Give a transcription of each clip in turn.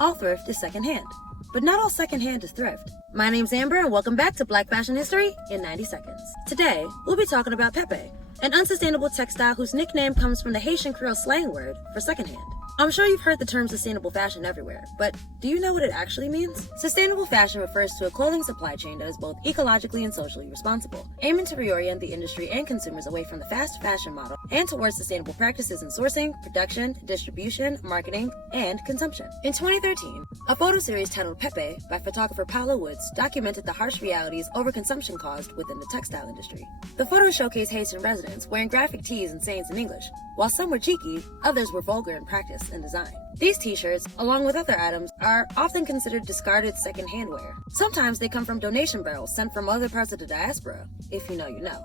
All thrift is secondhand, but not all secondhand is thrift. My name's Amber and welcome back to Black Fashion History in 90 seconds. Today, we'll be talking about Pèpè, an unsustainable textile whose nickname comes from the Haitian Creole slang word for secondhand. I'm sure you've heard the term sustainable fashion everywhere, but do you know what it actually means? Sustainable fashion refers to a clothing supply chain that is both ecologically and socially responsible, aiming to reorient the industry and consumers away from the fast fashion model and towards sustainable practices in sourcing, production, distribution, marketing, and consumption. In 2013, a photo series titled Pèpè by photographer Paula Woods documented the harsh realities overconsumption caused within the textile industry. The photos showcased Haitian residents wearing graphic tees and sayings in English. While some were cheeky, others were vulgar in practice and design. These t-shirts, along with other items, are often considered discarded second-hand wear. Sometimes they come from donation barrels sent from other parts of the diaspora, if you know you know.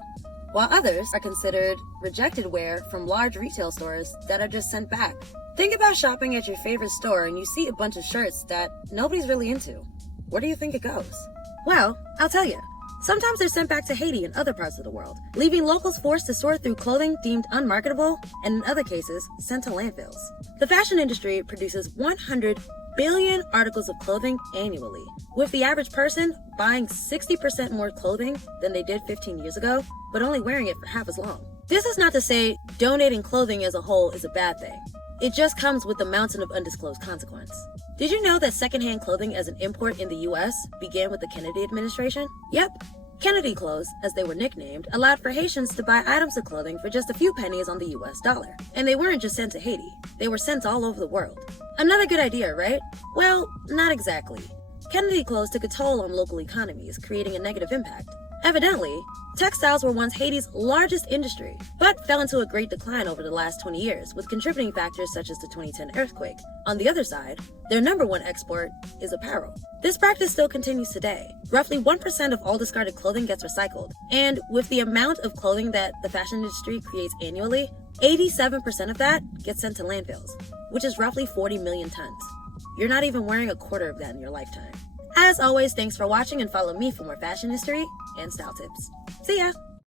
While others are considered rejected wear from large retail stores that are just sent back. Think about shopping at your favorite store and you see a bunch of shirts that nobody's really into. Where do you think it goes? Well, I'll tell you. Sometimes they're sent back to Haiti and other parts of the world, leaving locals forced to sort through clothing deemed unmarketable, and in other cases, sent to landfills. The fashion industry produces 100 billion articles of clothing annually, with the average person buying 60% more clothing than they did 15 years ago, but only wearing it for half as long. This is not to say donating clothing as a whole is a bad thing. It just comes with a mountain of undisclosed consequence. Did you know that secondhand clothing as an import in the US began with the Kennedy administration? Yep. Kennedy clothes, as they were nicknamed, allowed for Haitians to buy items of clothing for just a few pennies on the US dollar. And they weren't just sent to Haiti, they were sent all over the world. Another good idea, right? Well, not exactly. Kennedy clothes took a toll on local economies, creating a negative impact. Evidently, textiles were once Haiti's largest industry, but fell into a great decline over the last 20 years, with contributing factors such as the 2010 earthquake. On the other side, their number one export is apparel. This practice still continues today. Roughly 1% of all discarded clothing gets recycled, and with the amount of clothing that the fashion industry creates annually, 87% of that gets sent to landfills, which is roughly 40 million tons. You're not even wearing a quarter of that in your lifetime. As always, thanks for watching and follow me for more fashion history and style tips. See ya!